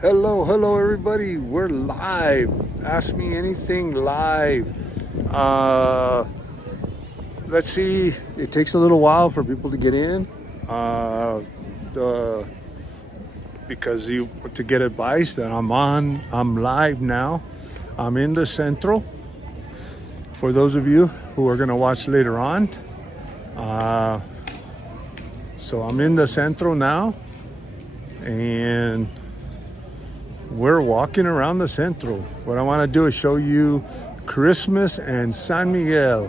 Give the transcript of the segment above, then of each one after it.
Hello, everybody. We're live. Ask Me Anything live. Uh, let's see. It takes a little while for people to get in. The because to get advice that I'm live now. I'm in the Centro. For those of you who are gonna watch later on, so I'm in the Centro now, and we're walking around the Centro. What I want to do is show you Christmas and San Miguel.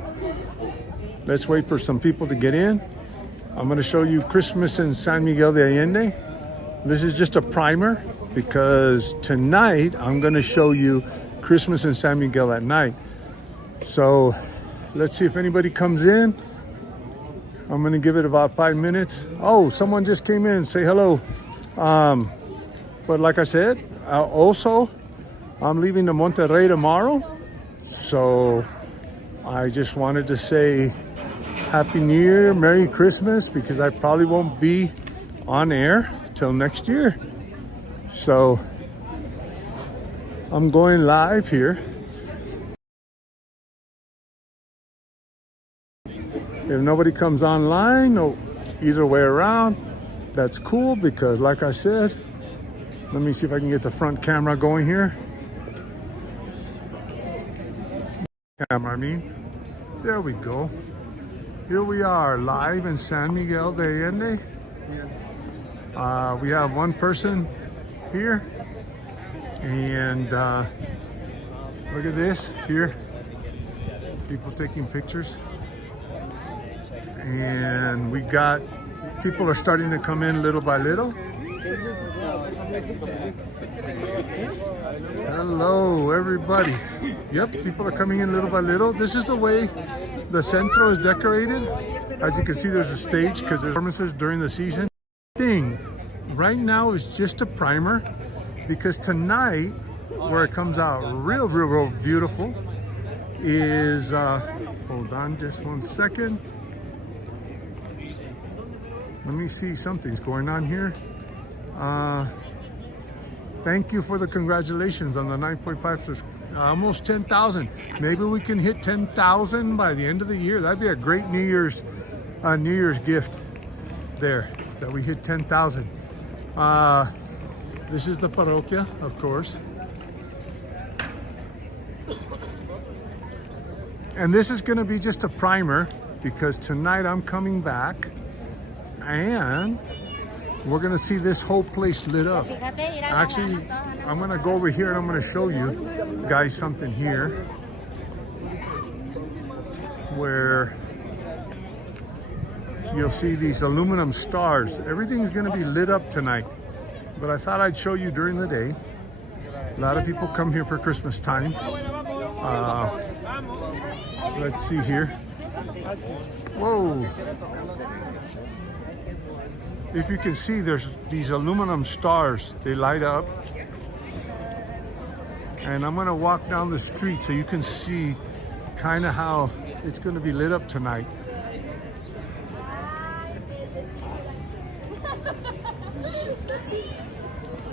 Let's wait for some people to get in. I'm going to show you Christmas in San Miguel de Allende. This is just a primer because tonight I'm going to show you Christmas in San Miguel at night. So let's see if anybody comes in. I'm going to give it about 5 minutes. Oh, someone just came in. Say hello. But like I said, also, I'm leaving to Monterrey tomorrow. So I just wanted to say Happy New Year, Merry Christmas, because I probably won't be on air till next year. So I'm going live here. If nobody comes online, or either way around, that's cool, because like I said, let me see if I can get the front camera going here. There we go. Here we are live in San Miguel de Allende. We have one person here, and look at this here. People taking pictures, and we got people are starting to come in little by little. Hello, everybody. Yep, people are coming in little by little. This is the way the Centro is decorated. As you can see, there's a stage because there's performances during the season. Right now is just a primer, because tonight, where it comes out real beautiful, is hold on just 1 second. Let me see, something's going on here. Thank you for the congratulations on the 9.5, almost 10,000. Maybe we can hit 10,000 by the end of the year. That'd be a great New Year's gift there, that we hit 10,000. This is the parroquia, of course. And this is gonna be just a primer, because tonight I'm coming back and we're gonna see this whole place lit up. Actually, I'm gonna go over here and I'm gonna show you guys something here where you'll see these aluminum stars. Everything's gonna be lit up tonight, but I thought I'd show you during the day. A lot of people come here for Christmas time. Let's see here. Whoa. If you can see, there's these aluminum stars. They light up. And I'm gonna walk down the street so you can see kind of how it's gonna be lit up tonight.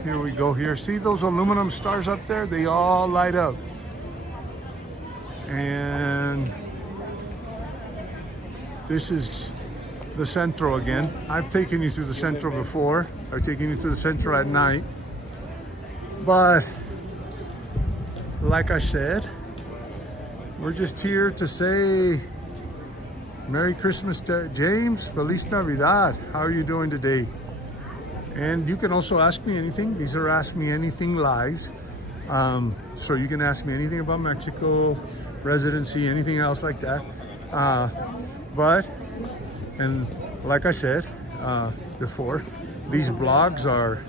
Here we go here. See those aluminum stars up there? They all light up. And this is the Centro again. I've taken you through the Centro before. I've taken you through the Centro at night. But like I said, we're just here to say Merry Christmas to James. Feliz Navidad. How are you doing today? And you can also ask me anything. These are Ask Me Anything lives. So you can ask me anything about Mexico, residency, anything else like that. And like I said before, these vlogs are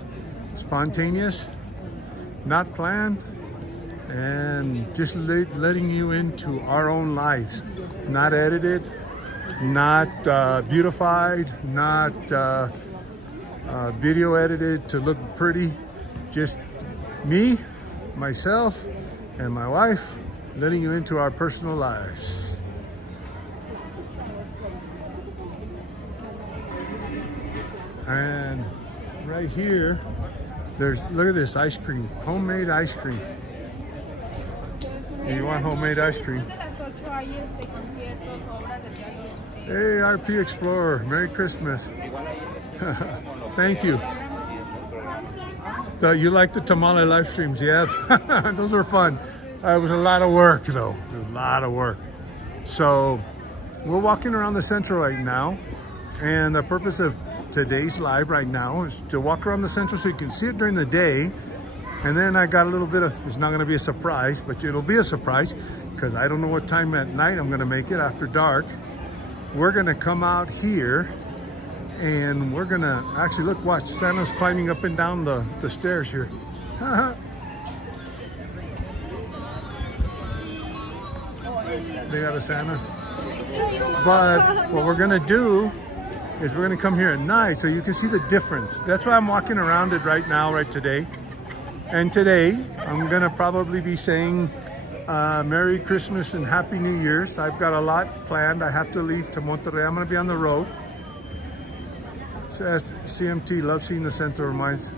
spontaneous, not planned, and just letting you into our own lives. Not edited, not beautified, not video edited to look pretty. Just me, myself, and my wife letting you into our personal lives. And right here Look at this ice cream, homemade ice cream. You want homemade ice cream? Hey, RP Explorer, Merry Christmas. Thank you. You like the tamale live streams, yeah? Those were fun. It was a lot of work, though. It was a lot of work. So we're walking around the central right now, and the purpose of today's live right now is to walk around the central so you can see it during the day. And then I got a little bit of, it's not gonna be a surprise, but it'll be a surprise because I don't know what time at night I'm gonna make it after dark. We're gonna come out here and we're gonna, actually look, watch, Santa's climbing up and down the stairs here. They got a Santa. But what we're gonna do is we're gonna come here at night so you can see the difference. That's why I'm walking around it right now, right today. And today, I'm gonna probably be saying Merry Christmas and Happy New Year's. I've got a lot planned. I have to leave to Monterrey. I'm gonna be on the road. Says CMT, love seeing the center, reminds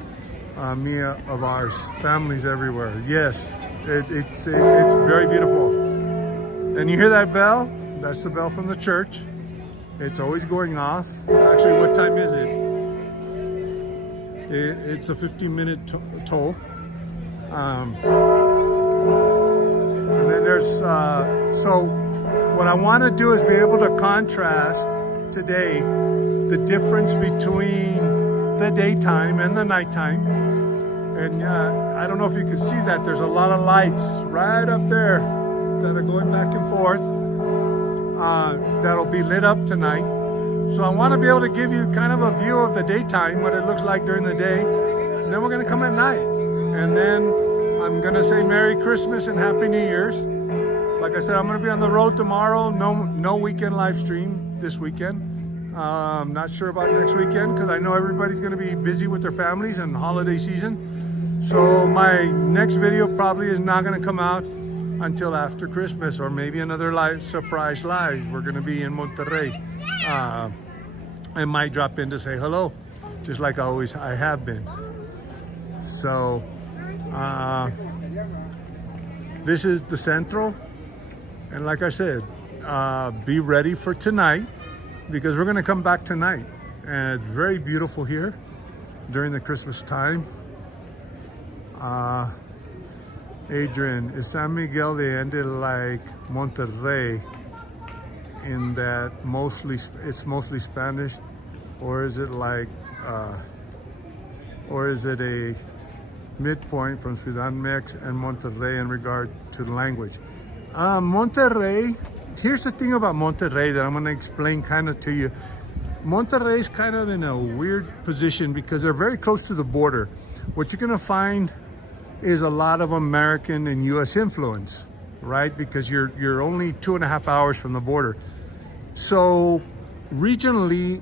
me of ours. Families everywhere. Yes, it's very beautiful. And you hear that bell? That's the bell from the church. It's always going off. Actually, what time is it? It's a 15-minute toll. And then there's, so what I want to do is be able to contrast today the difference between the daytime and the nighttime. And I don't know if you can see that. There's a lot of lights right up there that are going back and forth that'll be lit up tonight. So I want to be able to give you kind of a view of the daytime, what it looks like during the day. And then we're going to come at night. And then I'm going to say Merry Christmas and Happy New Year's. Like I said, I'm going to be on the road tomorrow. No weekend live stream this weekend. I'm not sure about next weekend because I know everybody's going to be busy with their families and holiday season. So my next video probably is not going to come out until after Christmas, or maybe another surprise live. We're going to be in Monterrey. I might drop in to say hello, just like I have been. So this is the Centro, and like I said, be ready for tonight because we're going to come back tonight, and it's very beautiful here during the Christmas time. Adrian, is San Miguel de Allende like Monterrey in that it's mostly Spanish, or is it like, or is it a midpoint from Ciudad Mex and Monterrey in regard to the language? Monterrey, here's the thing about Monterrey that I'm going to explain kind of to you. Monterrey is kind of in a weird position because they're very close to the border. What you're going to find is a lot of American and U.S. influence, right? Because you're only 2.5 hours from the border. So regionally,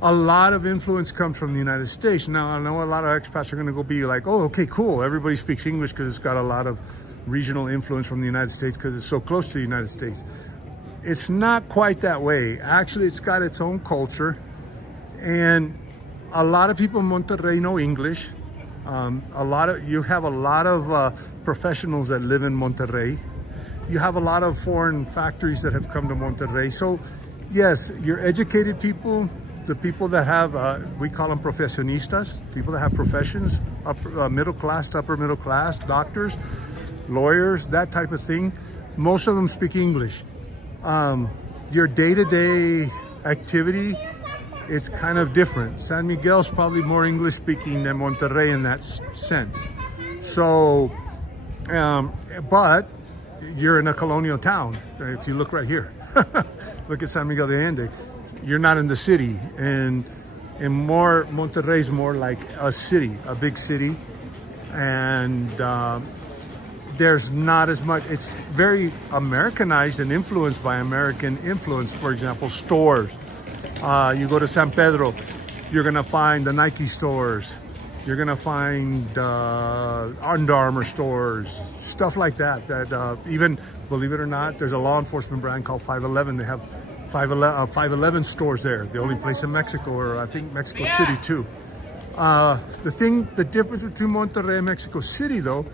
a lot of influence comes from the United States. Now, I know a lot of expats are going to go be like, oh, okay, cool. Everybody speaks English because it's got a lot of regional influence from the United States because it's so close to the United States. It's not quite that way. Actually, it's got its own culture. And a lot of people in Monterrey know English. You have a lot of professionals that live in Monterrey. You have a lot of foreign factories that have come to Monterrey. So yes, your educated people, the people that have, we call them profesionistas, people that have professions, middle class to upper middle class, doctors, lawyers, that type of thing. Most of them speak English. Your day-to-day activity, it's kind of different. San Miguel's probably more English speaking than Monterrey in that sense. So, but you're in a colonial town. If you look right here, look at San Miguel de Allende. You're not in the city, and Monterrey's more like a city, a big city, and there's not as much. It's very Americanized and influenced by American influence. For example, stores. You go to San Pedro, you're gonna find the Nike stores. You're gonna find Under Armour stores, stuff like that. That even, believe it or not, there's a law enforcement brand called 511. They have 511 stores there. The only place in Mexico, or I think Mexico City too. The difference between Monterrey and Mexico City, though,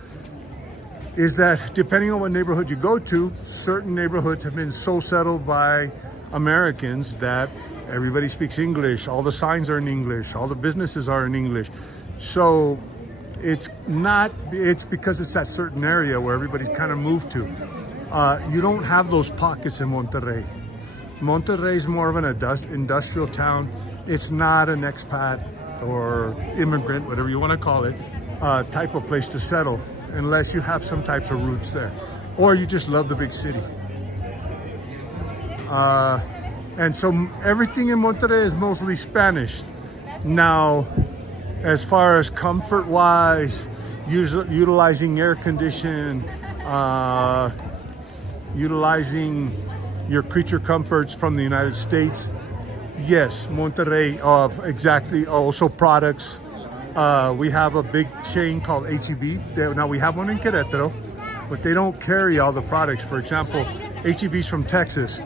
is that depending on what neighborhood you go to, certain neighborhoods have been so settled by Americans that everybody speaks English. All the signs are in English. All the businesses are in English. So it's because it's that certain area where everybody's kind of moved to. You don't have those pockets in Monterrey. Monterrey is more of an industrial town. It's not an expat or immigrant, whatever you want to call it, type of place to settle, unless you have some types of roots there, or you just love the big city. And so everything in Monterrey is mostly Spanish. Now, as far as comfort-wise, utilizing air condition, utilizing your creature comforts from the United States, yes, Monterrey, exactly. Also products. We have a big chain called HEB. Now we have one in Querétaro, but they don't carry all the products. For example, HEB's from Texas,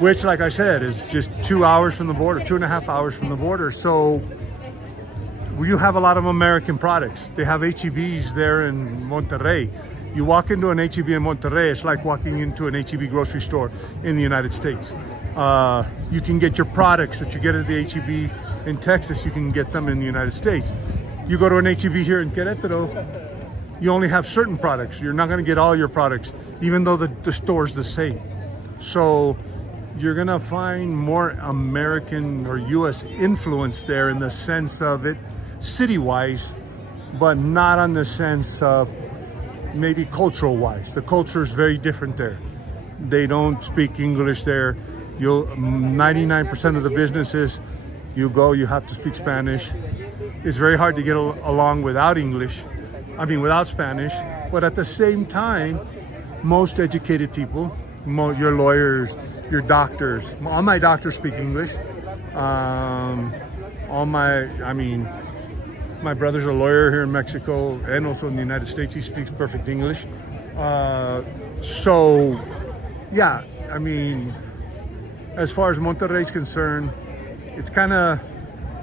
which, like I said, is just 2 hours from the border, 2.5 hours from the border. So you have a lot of American products. They have HEBs there in Monterrey. You walk into an HEB in Monterrey, it's like walking into an HEB grocery store in the United States. You can get your products that you get at the HEB in Texas, you can get them in the United States. You go to an HEB here in Querétaro, you only have certain products. You're not gonna get all your products, even though the store's the same. So you're gonna find more American or US influence there in the sense of it, city-wise, but not on the sense of maybe cultural-wise. The culture is very different there. They don't speak English there. 99% of the businesses you go, you have to speak Spanish. It's very hard to get along without without Spanish. But at the same time, most educated people, your lawyers, your doctors, all my doctors speak English. My brother's a lawyer here in Mexico and also in the United States. He speaks perfect English. So, yeah, I mean, as far as Monterrey is concerned, it's kind of,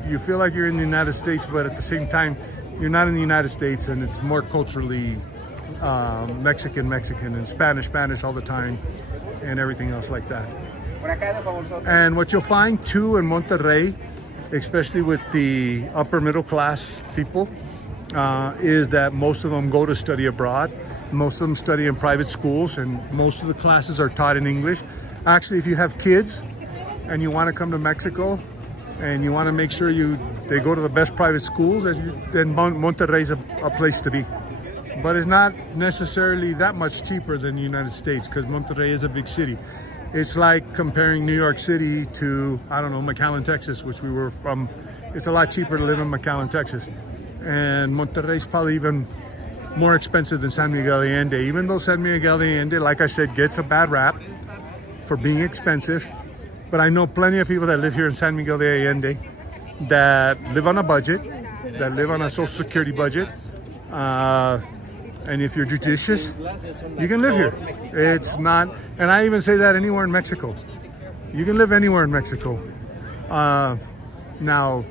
you feel like you're in the United States, but at the same time, you're not in the United States, and it's more culturally Mexican and Spanish all the time, and everything else like that. And what you'll find too in Monterrey, especially with the upper middle class people, is that most of them go to study abroad. Most of them study in private schools, and most of the classes are taught in English. Actually, if you have kids and you want to come to Mexico and you want to make sure they go to the best private schools, then Monterrey's a place to be. But it's not necessarily that much cheaper than the United States, because Monterrey is a big city. It's like comparing New York City to, I don't know, McAllen, Texas, which we were from. It's a lot cheaper to live in McAllen, Texas. And Monterrey's probably even more expensive than San Miguel de Allende, even though San Miguel de Allende, like I said, gets a bad rap for being expensive. But I know plenty of people that live here in San Miguel de Allende that live on a budget, that live on a Social Security budget. And if you're judicious, you can live here. It's not, and I even say that anywhere in Mexico. You can live anywhere in Mexico. Now,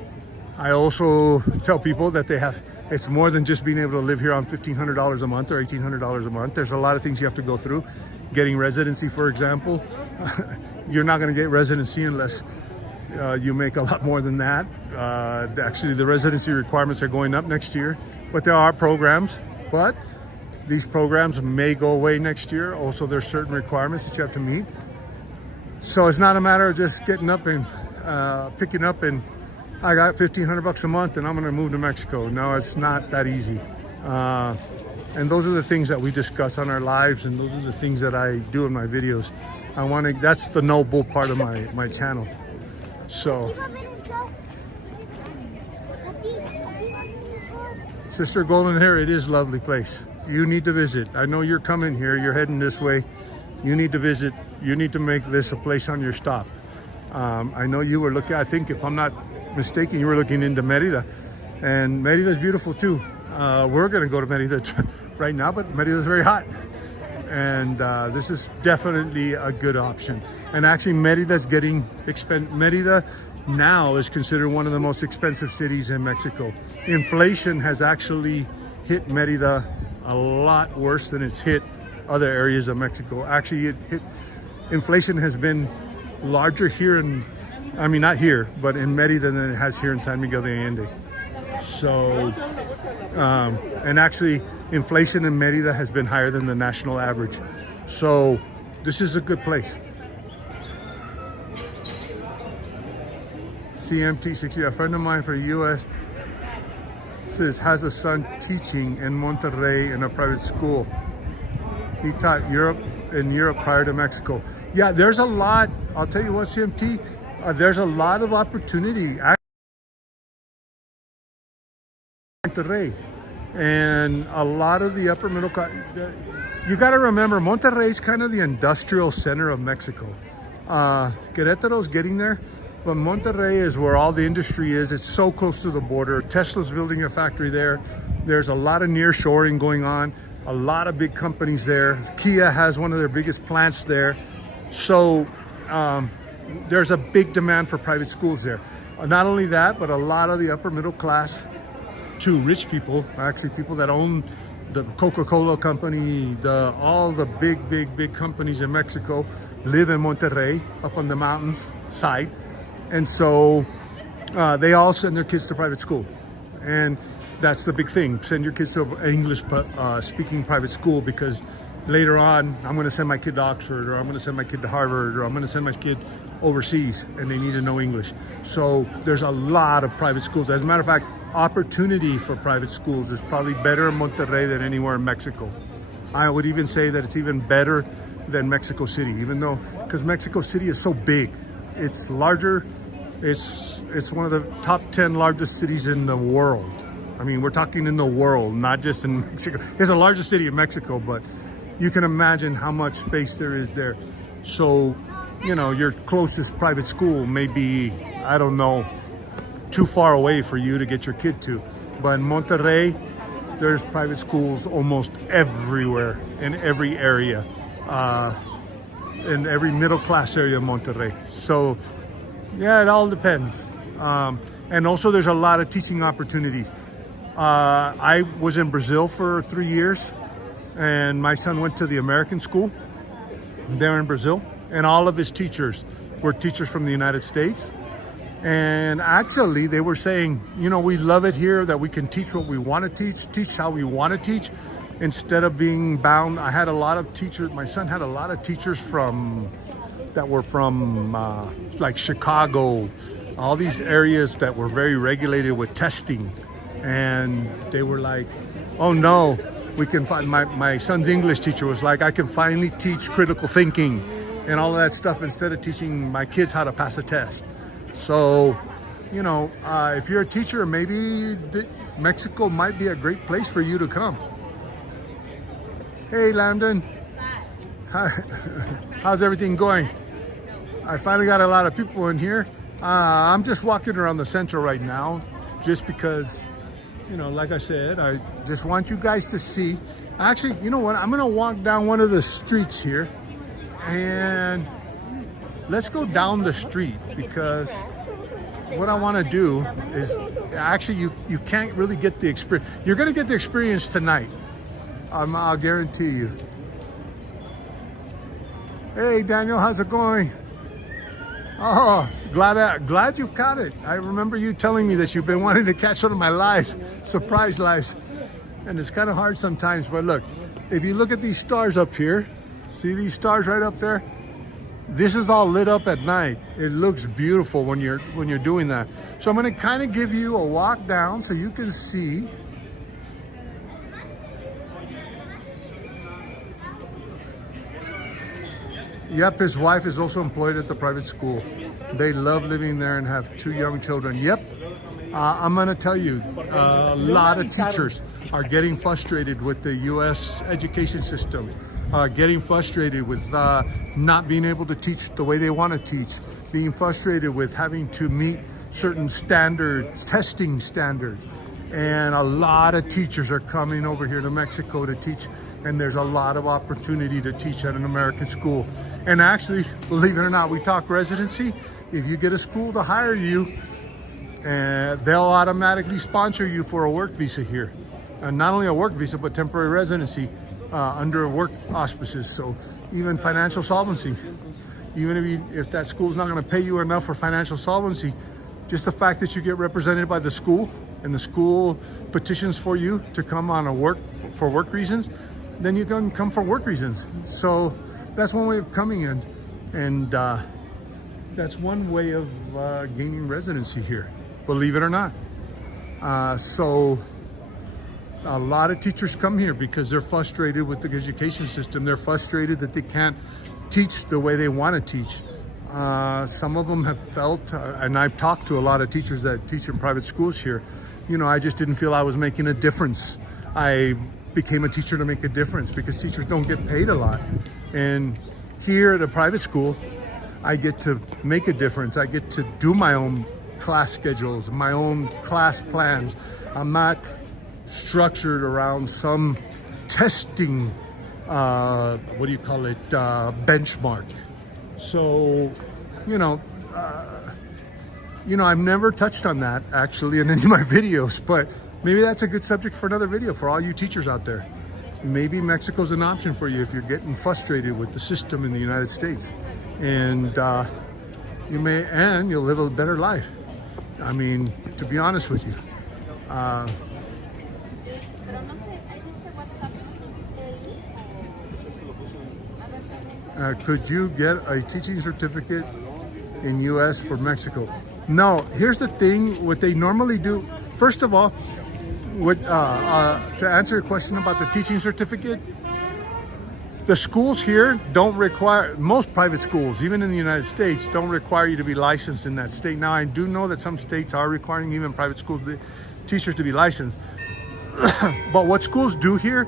I also tell people that it's more than just being able to live here on $1,500 a month or $1,800 a month. There's a lot of things you have to go through. Getting residency, for example. You're not gonna get residency unless you make a lot more than that. Actually, the residency requirements are going up next year, but there are programs, but these programs may go away next year. Also, there's certain requirements that you have to meet. So it's not a matter of just getting up and picking up and I got $1,500 a month and I'm gonna move to Mexico. No, it's not that easy. And those are the things that we discuss on our lives, and those are the things that I do in my videos. That's the noble part of my channel. So, Sister Golden Hair, it is a lovely place. You need to visit. I know you're coming here, you're heading this way. You need to visit. You need to make this a place on your stop. I know you were looking, I think if I'm not mistaken, you were looking into Merida, and Merida's beautiful too. We're gonna go to Merida right now, but Merida's very hot. And this is definitely a good option. And actually Merida's getting expensive. Merida now is considered one of the most expensive cities in Mexico. Inflation has actually hit Merida a lot worse than it's hit other areas of Mexico. Actually, inflation has been larger here I mean, not here, but in Merida than it has here in San Miguel de Allende. So, and actually, inflation in Merida has been higher than the national average. So, this is a good place. CMT 60, a friend of mine from the U.S. says has a son teaching in Monterrey in a private school. He taught in Europe prior to Mexico. Yeah, there's a lot. I'll tell you what, CMT, there's a lot of opportunity. Monterrey, and a lot of the upper middle class. You got to remember, Monterrey is kind of the industrial center of Mexico. Querétaro's getting there, but Monterrey is where all the industry is. It's so close to the border. Tesla's building a factory there. There's a lot of nearshoring going on. A lot of big companies there. Kia has one of their biggest plants there. So there's a big demand for private schools there. Not only that, but a lot of the upper middle class to rich people, actually people that own the Coca-Cola company, all the big companies in Mexico live in Monterrey, up on the mountains side. And so they all send their kids to private school. And that's the big thing. Send your kids to an English speaking private school, because later on, I'm going to send my kid to Oxford, or I'm going to send my kid to Harvard, or I'm going to send my kid overseas, and they need to know English. So there's a lot of private schools. As a matter of fact, opportunity for private schools is probably better in Monterrey than anywhere in Mexico. I would even say that it's even better than Mexico City, even though, because Mexico City is so big. It's larger. It's one of the top 10 largest cities in the world. I mean, we're talking in the world, not just in Mexico. It's the largest city in Mexico, but you can imagine how much space there is there. So, you know, your closest private school may be, I don't know, too far away for you to get your kid to. But in Monterrey, there's private schools almost everywhere, in every area, in every middle class area of Monterrey. So, yeah, it all depends. And also there's a lot of teaching opportunities. I was in Brazil for 3 years, and my son went to the American school there in Brazil, and all of his teachers were teachers from the United States. And actually they were saying, you know, we love it here that we can teach what we want to teach how we want to teach, instead of being bound. I had a lot of teachers, my son had a lot of teachers that were from like Chicago, all these areas that were very regulated with testing. And they were like, oh no, we can find, my son's English teacher was like, I can finally teach critical thinking and all of that stuff instead of teaching my kids how to pass a test. So, you know, if you're a teacher, maybe Mexico might be a great place for you to come. Hey, Landon. How's everything going? I finally got a lot of people in here. I'm just walking around the center right now, just because, you know, like I said, I just want you guys to see. Actually, you know what? I'm going to walk down one of the streets here, and let's go down the street, because what I want to do is, actually, you can't really get the experience. You're going to get the experience tonight. I'll guarantee you. Hey, Daniel, how's it going? Oh, glad you caught it. I remember you telling me that you've been wanting to catch one of my lives, surprise lives. And it's kind of hard sometimes, but look, if you look at these stars up here, see these stars right up there? This is all lit up at night. It looks beautiful when you're doing that. So I'm going to kind of give you a walk down so you can see. Yep, his wife is also employed at the private school. They love living there and have 2 young children. Yep. I'm going to tell you, a lot of teachers are getting frustrated with the U.S. education system, getting frustrated with not being able to teach the way they want to teach, being frustrated with having to meet certain standards, testing standards. And a lot of teachers are coming over here to Mexico to teach, and there's a lot of opportunity to teach at an American school. And actually, believe it or not, we talk residency. if you get a school to hire you, they'll automatically sponsor you for a work visa here. And not only a work visa, but temporary residency under work auspices. So even financial solvency. Even if that school's not going to pay you enough for financial solvency, just the fact that you get represented by the school and the school petitions for you to come on for work reasons, then you can come for work reasons. So that's one way of coming in, and that's one way of gaining residency here, believe it or not. So a lot of teachers come here because they're frustrated with the education system. They're frustrated that they can't teach the way they want to teach. Some of them have felt, and I've talked to a lot of teachers that teach in private schools here, I just didn't feel I was making a difference. I became a teacher to make a difference because teachers don't get paid a lot. And here at a private school, I get to make a difference. I get to do my own class schedules, my own class plans. I'm not structured around some testing, benchmark. So, I've never touched on that actually in any of my videos, but maybe that's a good subject for another video for all you teachers out there. Maybe Mexico's an option for you if you're getting frustrated with the system in the United States. And you'll live a better life. I mean, to be honest with you. Could you get a teaching certificate in US for Mexico? No, here's the thing, what they normally do, first of all, to answer your question about the teaching certificate, the schools here don't require, most private schools, even in the United States, don't require you to be licensed in that state. Now, I do know that some states are requiring even private schools, teachers to be licensed. But what schools do here,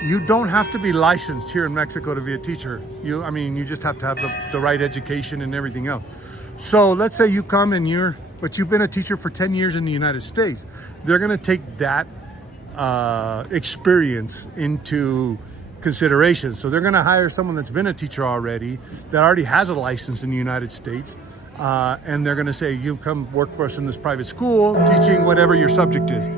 you don't have to be licensed here in Mexico to be a teacher. You just have to have the right education and everything else. So let's say you come and but you've been a teacher for 10 years in the United States. They're gonna take that experience into consideration. So they're gonna hire someone that's been a teacher already, that already has a license in the United States, and they're gonna say, you come work for us in this private school, teaching whatever your subject is.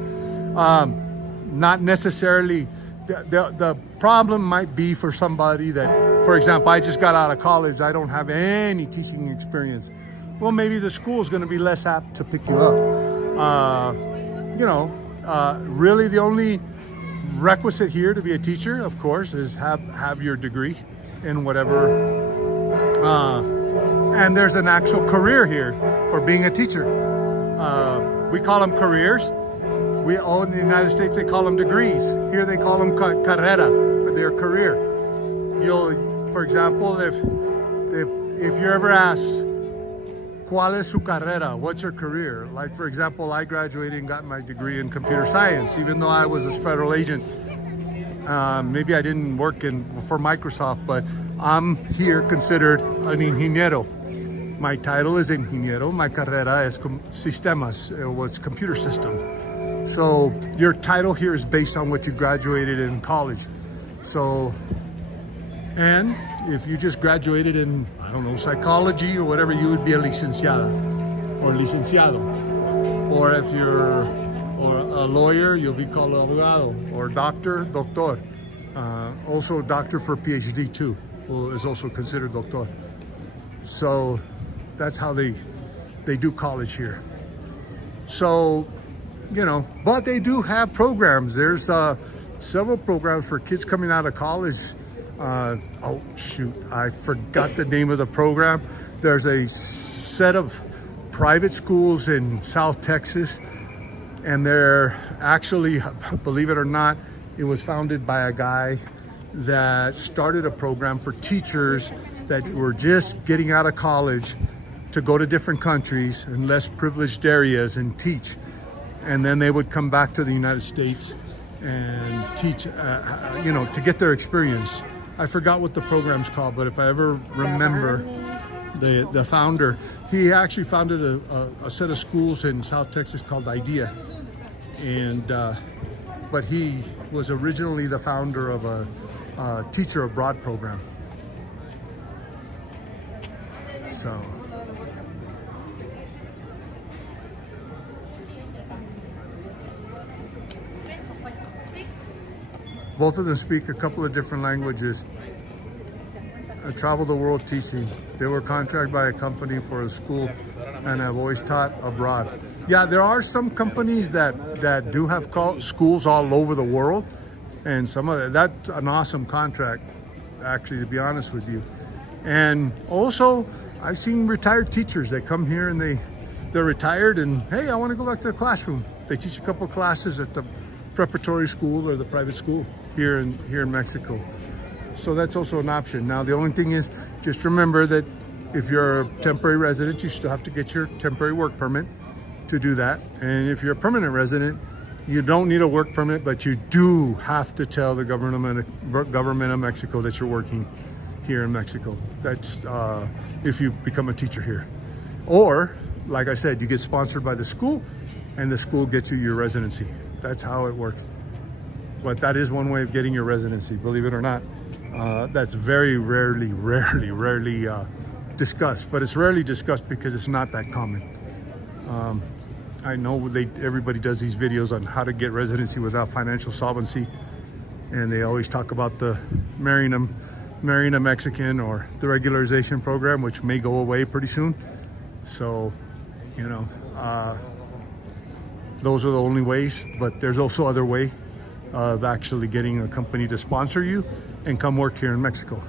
Not necessarily, the problem might be for somebody that, for example, I just got out of college, I don't have any teaching experience. Well, maybe the school is going to be less apt to pick you up. Really the only requisite here to be a teacher, of course, is have your degree in whatever. And there's an actual career here for being a teacher. We call them careers. In the United States, they call them degrees. Here they call them carrera, but they're career. For example, if you're ever asked, ¿cuál es su carrera? What's your career? Like, for example, I graduated and got my degree in computer science, even though I was a federal agent. Maybe I didn't work for Microsoft, but I'm here considered an ingeniero. My title is ingeniero. My carrera es sistemas, was computer systems. So your title here is based on what you graduated in college. So, and if you just graduated in, I don't know, psychology or whatever, you would be a licenciada or licenciado. Or if you're a lawyer, you'll be called abogado, or doctor. Also doctor for PhD too, who is also considered doctor. So that's how they do college here. So, but they do have programs. There's several programs for kids coming out of college. Oh shoot, I forgot the name of the program. There's a set of private schools in South Texas, and they're actually, believe it or not, it was founded by a guy that started a program for teachers that were just getting out of college to go to different countries and less privileged areas and teach. And then they would come back to the United States and teach, to get their experience. I forgot what the program's called, but if I ever remember the founder, he actually founded a set of schools in South Texas called IDEA. And, but he was originally the founder of a teacher abroad program. So, Both of them speak a couple of different languages. I travel the world teaching. They were contracted by a company for a school, and I've always taught abroad. Yeah, there are some companies that do have schools all over the world, and some of that's an awesome contract, actually, to be honest with you. And also, I've seen retired teachers that come here and they're retired and, hey, I want to go back to the classroom. They teach a couple of classes at the preparatory school or the private school here in Mexico. So that's also an option. Now, the only thing is, just remember that if you're a temporary resident, you still have to get your temporary work permit to do that. And if you're a permanent resident, you don't need a work permit, but you do have to tell the government of Mexico that you're working here in Mexico. That's if you become a teacher here. Or, like I said, you get sponsored by the school and the school gets you your residency. That's how it works. But that is one way of getting your residency, believe it or not. That's very rarely discussed, but it's rarely discussed because it's not that common. I know everybody does these videos on how to get residency without financial solvency, and they always talk about the marrying a Mexican or the regularization program, which may go away pretty soon. So, you know, those are the only ways, but there's also other way of actually getting a company to sponsor you and come work here in Mexico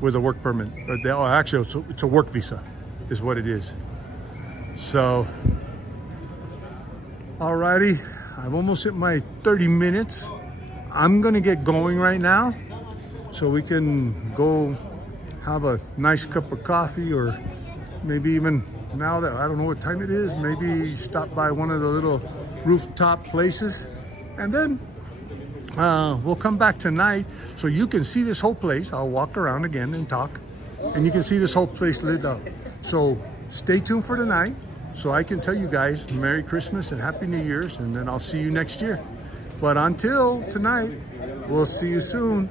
with a work permit. Actually, it's a work visa is what it is. So, alrighty, I've almost hit my 30 minutes. I'm gonna get going right now so we can go have a nice cup of coffee, or maybe even, now that I don't know what time it is, maybe stop by one of the little rooftop places, and then we'll come back tonight so you can see this whole place. I'll walk around again and talk, and you can see this whole place lit up. So stay tuned for tonight so I can tell you guys Merry Christmas and Happy New Year's, and then I'll see you next year. But until tonight, we'll see you soon.